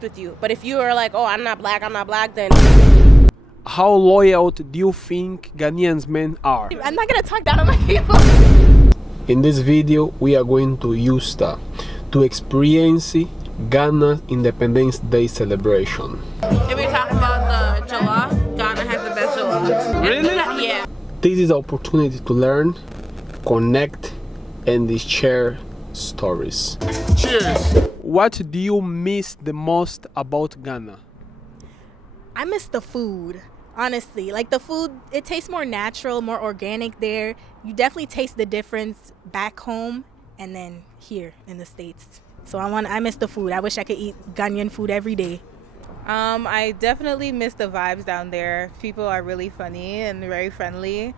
connect with you. But if you are like, oh, I'm not black, then How loyal do you think Ghanaians men are? I'm not gonna talk down on my people. In this video, we are going to Houston to experience Ghana Independence Day celebration. If we talk about the jollof, Ghana has the best jollof. Really? Yeah. This is an opportunity to learn, connect, and share stories. Cheers. What do you miss the most about Ghana? I miss the food, honestly. Like the food, it tastes more natural, more organic there. You definitely taste the difference back home and then here in the States. So I miss the food. I wish I could eat Ghanaian food every day. I definitely miss the vibes down there. People are really funny and very friendly.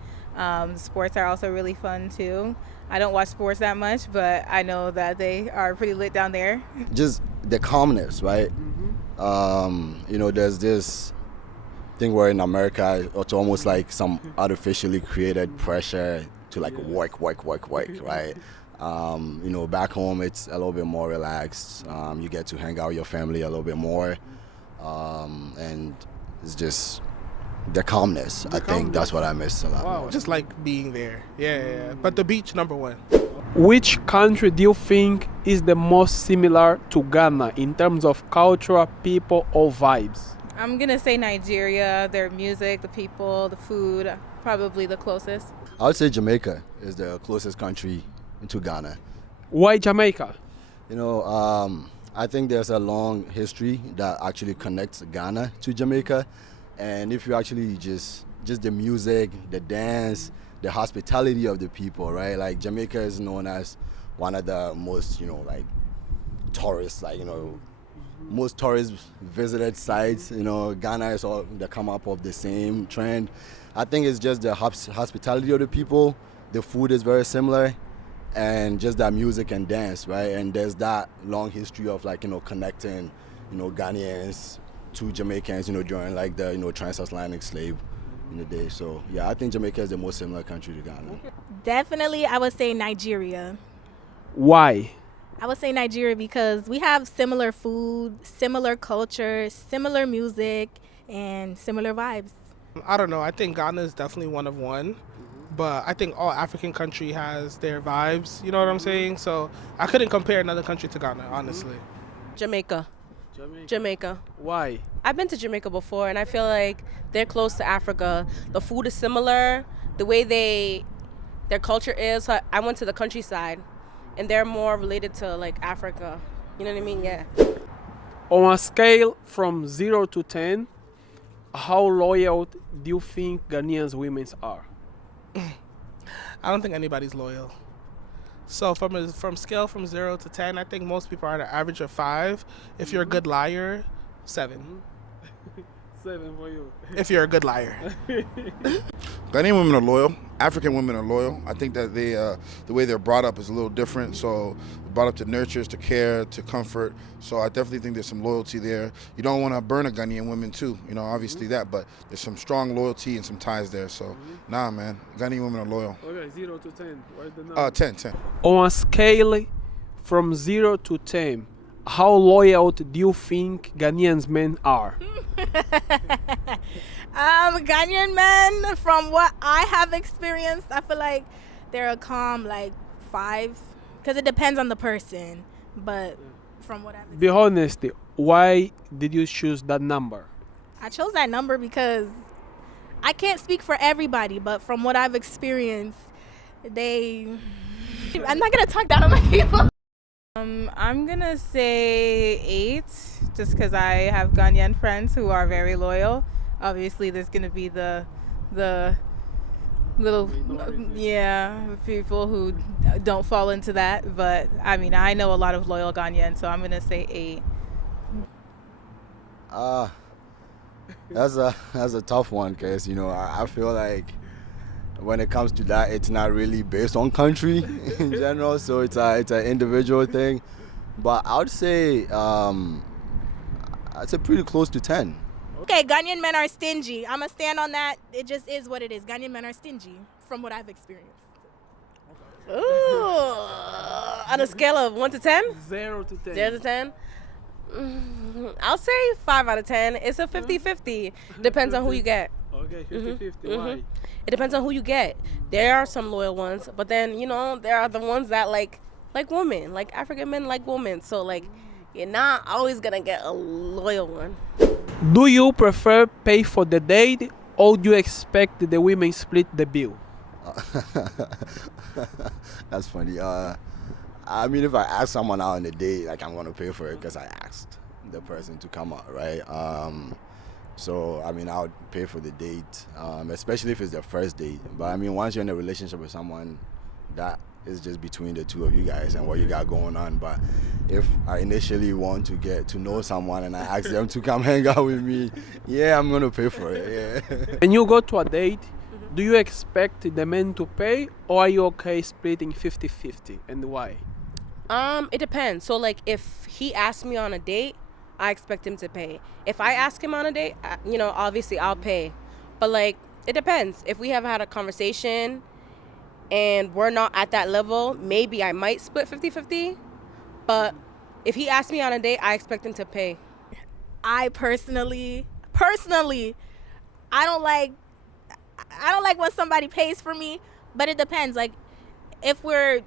Sports are also really fun too. I don't watch sports that much, but I know that they are pretty lit down there. Just the calmness, right? There's this thing where in America it's almost like some artificially created pressure to like work, right? Back home it's a little bit more relaxed. You get to hang out with your family a little bit more, and it's just the calmness. I think that's what I miss a lot. Wow, just like being there. Yeah. But the beach, number one. Which country do you think is the most similar to Ghana in terms of culture, people, or vibes? I'm gonna say Nigeria, their music, the people, the food, probably the closest. I would say Jamaica is the closest country to Ghana. Why Jamaica? I think there's a long history that actually connects Ghana to Jamaica. And if you actually just the music, the dance, the hospitality of the people, right? Like Jamaica is known as one of the most, tourist, most tourist visited sites. Ghana is all the come up of the same trend. I think it's just the hospitality of the people. The food is very similar, and just that music and dance, right? And there's that long history of connecting, Ghanaians to Jamaicans, during like the transatlantic slave in the day. So yeah, I think Jamaica is the most similar country to Ghana. Definitely, I would say Nigeria. Why? I would say Nigeria because we have similar food, similar culture, similar music, and similar vibes. I don't know. I think Ghana is definitely one of one. But I think all African country has their vibes. You know what I'm saying? So I couldn't compare another country to Ghana, honestly. Jamaica. Why? I've been to Jamaica before, and I feel like they're close to Africa. The food is similar. The way their culture is. So I went to the countryside, and they're more related to like Africa. You know what I mean? Yeah. On a scale from 0 to 10, how loyal do you think Ghanaians women are? I don't think anybody's loyal. So from scale from 0 to 10, I think most people are at an average of 5. If you're a good liar, 7. 7 for you. If you're a good liar. Ghanaian women are loyal. African women are loyal. I think that they, the way they're brought up is a little different. So brought up to nurture, to care, to comfort. So I definitely think there's some loyalty there. You don't want to burn a Ghanaian woman too, obviously that, but there's some strong loyalty and some ties there. So nah, man, Ghanaian women are loyal. Okay, 0 to 10. What's the number? 10. On a scale from 0 to 10, how loyal do you think Ghanaians men are? Ghanaian men, from what I have experienced, I feel like they're a calm 5, because it depends on the person. But from what I've Be honest, why did you choose that number? I chose that number because I can't speak for everybody, but from what I've experienced, I'm not gonna talk down on my people. I'm gonna say 8, just because I have Ghanaian friends who are very loyal. Obviously, there's gonna be the little people who don't fall into that. But I mean, I know a lot of loyal Ghanaians, so I'm gonna say 8. That's a tough one, because I feel like when it comes to that, it's not really based on country in general, so it's an individual thing. But I would say I'd say pretty close to 10. Okay, Ghanaian men are stingy. I'm going to stand on that. It just is what it is. Ghanaian men are stingy, from what I've experienced. Ooh. On a scale of 1 to 10? 0 to 10. 0 to 10? I'll say 5 out of 10. It's a 50-50. Depends on who you get. Okay, 50-50. Why? It depends on who you get. There are some loyal ones, but then, you know, there are the ones that like women, like African men like women. So like, you're not always gonna get a loyal one. Do you prefer pay for the date or do you expect the women split the bill? That's funny. I mean, if I ask someone out on a date, like I'm gonna pay for it because I asked the person to come out, right? So I mean, I would pay for the date, especially if it's the first date. But I mean, once you're in a relationship with someone, that is just between the two of you guys and what you got going on. But if I initially want to get to know someone and I ask them to come hang out with me, yeah, I'm gonna pay for it. Yeah. When you go to a date, do you expect the men to pay or are you okay splitting 50-50 and why? It depends. So like, if he asks me on a date, I expect him to pay. If I ask him on a date, you know, obviously I'll pay. But like, it depends. If we have had a conversation and we're not at that level, maybe I might split 50-50. But if he asks me on a date, I expect him to pay. I personally, I don't like when somebody pays for me, but it depends. Like, if we're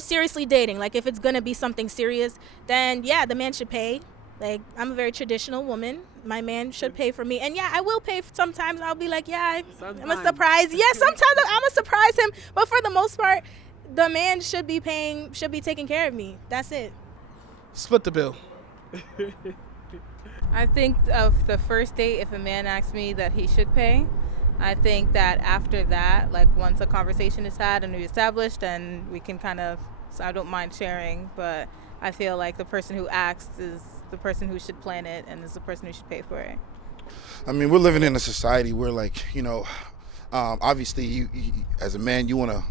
seriously dating, like if it's gonna be something serious, then yeah, the man should pay. Like, I'm a very traditional woman. My man should pay for me, and yeah, I will pay. Sometimes I'll be like, yeah, I'm a surprise. Yeah, sometimes I'm gonna surprise him, but for the most part, the man should be paying, should be taking care of me. That's it. Split the bill. I think of the first date, if a man asks me that he should pay, I think that after that, like once a conversation is had and we established, then we can kind of, so I don't mind sharing, but I feel like the person who asks is the person who should plan it and is the person who should pay for it. I mean, we're living in a society where, like, you know, obviously you as a man, you want to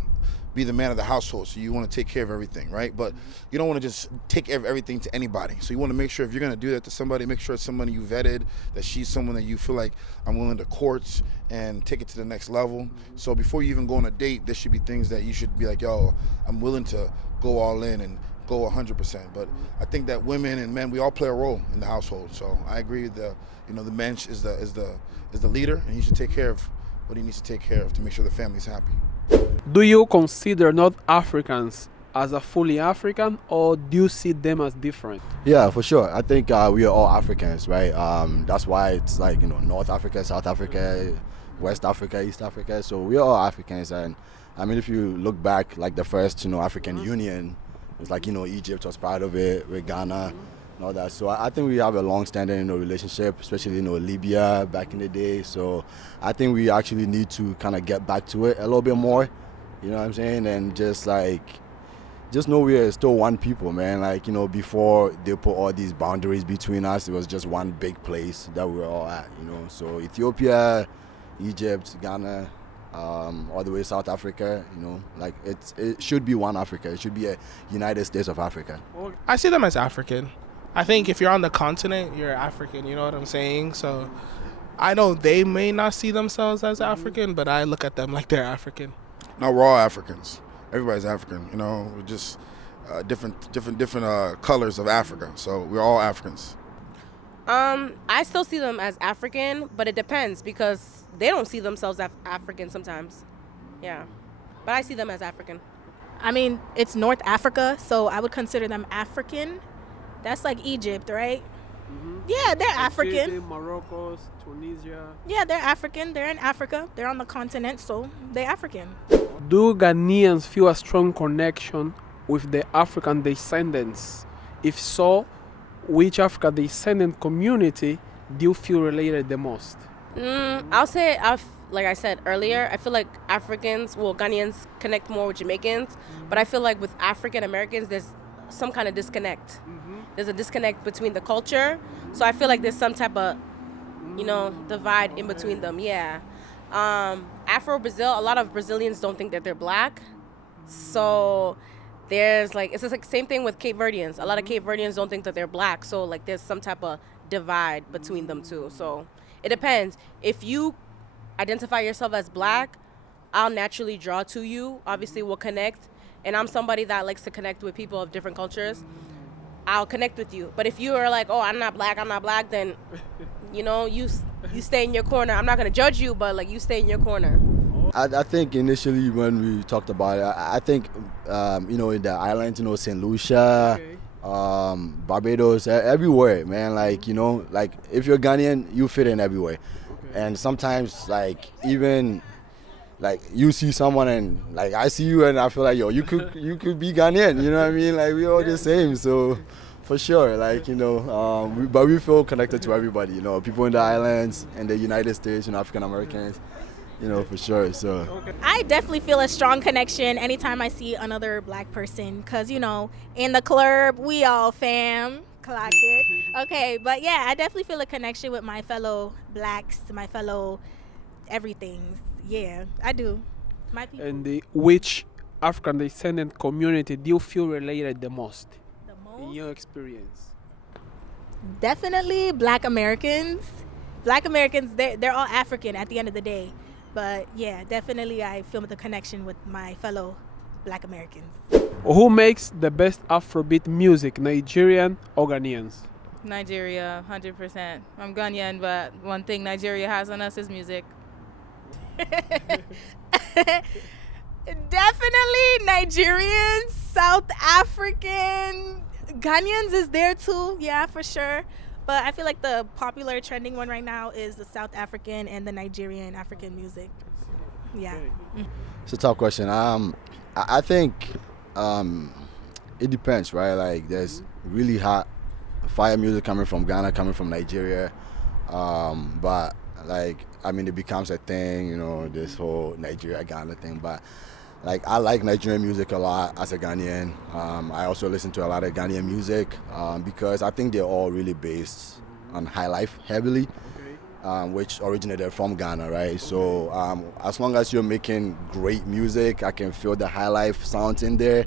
be the man of the household, so you want to take care of everything, right? But you don't want to just take care of everything to anybody. So you want to make sure if you're going to do that to somebody, make sure it's somebody you vetted, that she's someone that you feel like I'm willing to court and take it to the next level. So before you even go on a date, there should be things that you should be like, yo, I'm willing to go all in and go 100%. But I think that women and men, we all play a role in the household. So I agree with the man is the leader, and he should take care of what he needs to take care of to make sure the family's happy. Do you consider North Africans as a fully African or do you see them as different? Yeah, for sure. I think we are all Africans, right? That's why it's like, you know, North Africa, South Africa, West Africa, East Africa. So we are all Africans. And I mean, if you look back, like the first, you know, African Union, it's like, you know, Egypt was part of it with Ghana and all that. So I think we have a long-standing, you know, relationship, especially, you know, Libya back in the day. So I think we actually need to kind of get back to it a little bit more. You know what I'm saying? And just know we are still one people, man. Like, you know, before they put all these boundaries between us, it was just one big place that we were all at, you know. So Ethiopia, Egypt, Ghana, all the way South Africa, you know, like it should be one Africa. It should be a United States of Africa. I see them as African. I think if you're on the continent, you're African, you know what I'm saying? So I know they may not see themselves as African, but I look at them like they're African. No, we're all Africans. Everybody's African. You know, we're just different colors of Africa. So we're all Africans. I still see them as African, but it depends because they don't see themselves as African sometimes. Yeah, but I see them as African. I mean, it's North Africa, so I would consider them African. That's like Egypt, right? Mm-hmm. Yeah, they're African. Morocco, Tunisia. Yeah, they're African. They're in Africa. They're on the continent, so they're African. Do Ghanaians feel a strong connection with the African descendants? If so, which African descendant community do you feel related the most? I'll say, like I said earlier, I feel like Ghanaians connect more with Jamaicans, but I feel like with African Americans, there's some kind of disconnect. There's a disconnect between the culture, so I feel like there's some type of, you know, divide in between them. Yeah. Afro-Brazil, a lot of Brazilians don't think that they're black, so there's like, it's just like same thing with Cape Verdeans. A lot of Cape Verdeans don't think that they're black, so like there's some type of divide between them too. So it depends. If you identify yourself as black, I'll naturally draw to you. Obviously, we'll connect, and I'm somebody that likes to connect with people of different cultures. I'll connect with you. But if you are like, oh, I'm not black, then, you stay in your corner. I'm not going to judge you, but like you stay in your corner. I think initially when we talked about it, I think, in the islands, St. Lucia, Barbados, everywhere, man. Like, like if you're Ghanaian, you fit in everywhere. And sometimes, like, even like you see someone and like I see you and I feel like, yo, you could be Ghanaian, you know what I mean? Like we're all the same, so for sure, like, but we feel connected to everybody, people in the islands and the United States, African Americans, for sure. So I definitely feel a strong connection anytime I see another black person, because in the club we all fam, clock it. Okay, but yeah, I definitely feel a connection with my fellow blacks, my fellow everything. Yeah, I do. My people. And which African descendant community do you feel related the most? The In most? your experience? Definitely Black Americans. Black Americans, they're all African at the end of the day. But yeah, definitely I feel the connection with my fellow Black Americans. Who makes the best Afrobeat music, Nigerian or Ghanaians? Nigeria, 100%. I'm Ghanaian, but one thing Nigeria has on us is music. Definitely Nigerians, South African, Ghanaians is there too, yeah, for sure. But I feel like the popular trending one right now is the South African and the Nigerian African music. Yeah. it's a tough question. I think it depends, right? Like there's really hot fire music coming from Ghana, coming from Nigeria, but like it becomes a thing, this whole Nigeria Ghana thing. But like I like Nigerian music a lot as a Ghanaian. I also listen to a lot of Ghanaian music because I think they're all really based on high life heavily, which originated from Ghana, right? So as long as you're making great music, I can feel the high life sounds in there.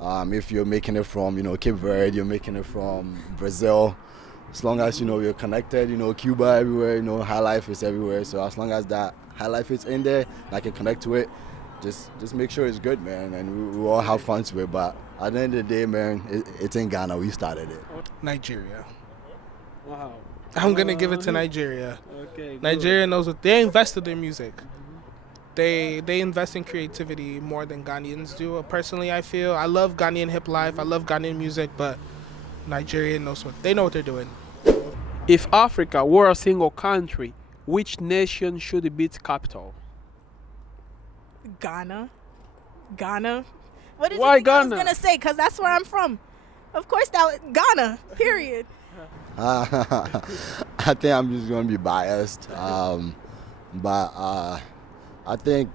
If you're making it from Cape Verde, you're making it from Brazil, as long as you're connected, Cuba everywhere, high life is everywhere. So as long as that high life is in there, I can connect to it. Just make sure it's good, man, and we all have fun to it. But at the end of the day, man, it's in Ghana. We started it. Nigeria. Wow. I'm gonna give it to Nigeria. Okay. Good. Nigeria knows what they invest in their music. They invest in creativity more than Ghanaians do. Personally, I feel I love Ghanaian hip life. I love Ghanaian music, but Nigeria knows what they're doing. If Africa were a single country, which nation should be its capital? Ghana. What did Why you think I was Ghana? gonna say? Because that's where I'm from. Of course, Ghana. Period. I think I'm just gonna be biased, but I think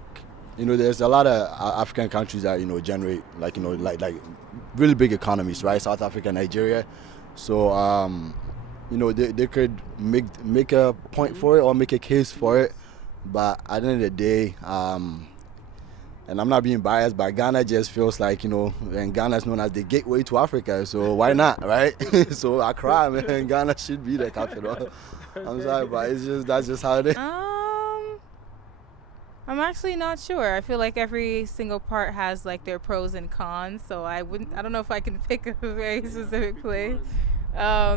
there's a lot of African countries that generate like really big economies, right? South Africa, Nigeria. So they could make a point for it or make a case for it, but at the end of the day, and I'm not being biased, but Ghana just feels like, and Ghana is known as the gateway to Africa, so why not, right? So Accra, man, Ghana should be the capital. I'm sorry, but that's just how it is. I'm actually not sure. I feel like every single part has like their pros and cons, so I don't know if I can pick a very specific place. I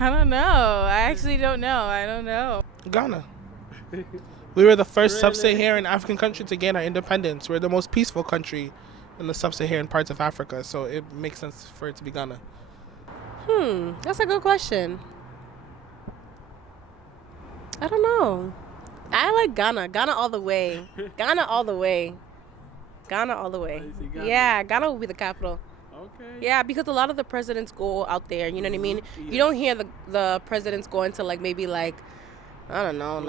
don't know. I actually don't know. I don't know. Ghana. We were the first sub-Saharan African country to gain our independence. We're the most peaceful country in the sub-Saharan parts of Africa, so it makes sense for it to be Ghana. That's a good question. I don't know. I like Ghana. Ghana all the way. Ghana all the way. Ghana all the way. Yeah, Ghana will be the capital. Okay. Yeah, because a lot of the presidents go out there, you know what I mean? You don't hear the presidents going to maybe I don't know,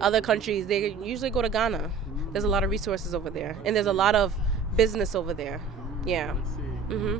other countries. They usually go to Ghana. There's a lot of resources over there. And there's a lot of business over there. Yeah. Mm-hmm.